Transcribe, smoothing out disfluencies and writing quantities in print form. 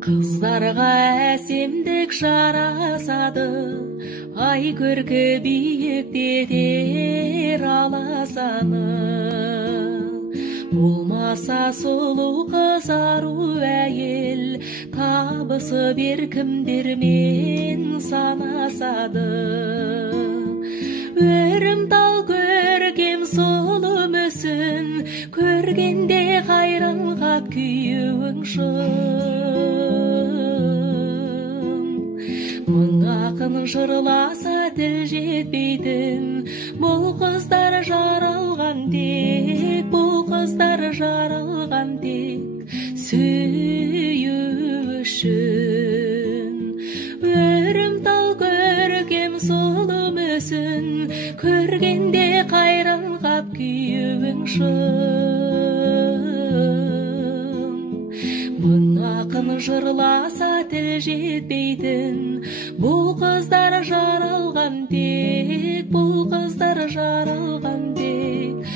Kızlarga әсемдік жарасады, ай көркі биіктетер аласаны. Болмаса сұлу қызару әйел, табысы бір кімдермен санасады. Өрім тал көркем сұлу мүсін, көргенде қайран қап күйеуің Мың ақын жырласа тіл жетпейтін, бұл қыздар жаралған тек, бұл қыздар жаралған тек сүю үшін. Өрім тал көркем сұлу мүсін, көргенде қайран қап күйеуің Мың ақын жырласа тіл жетпейтін, бұл қыздар жаралған тек, бұл қыздар жаралған тек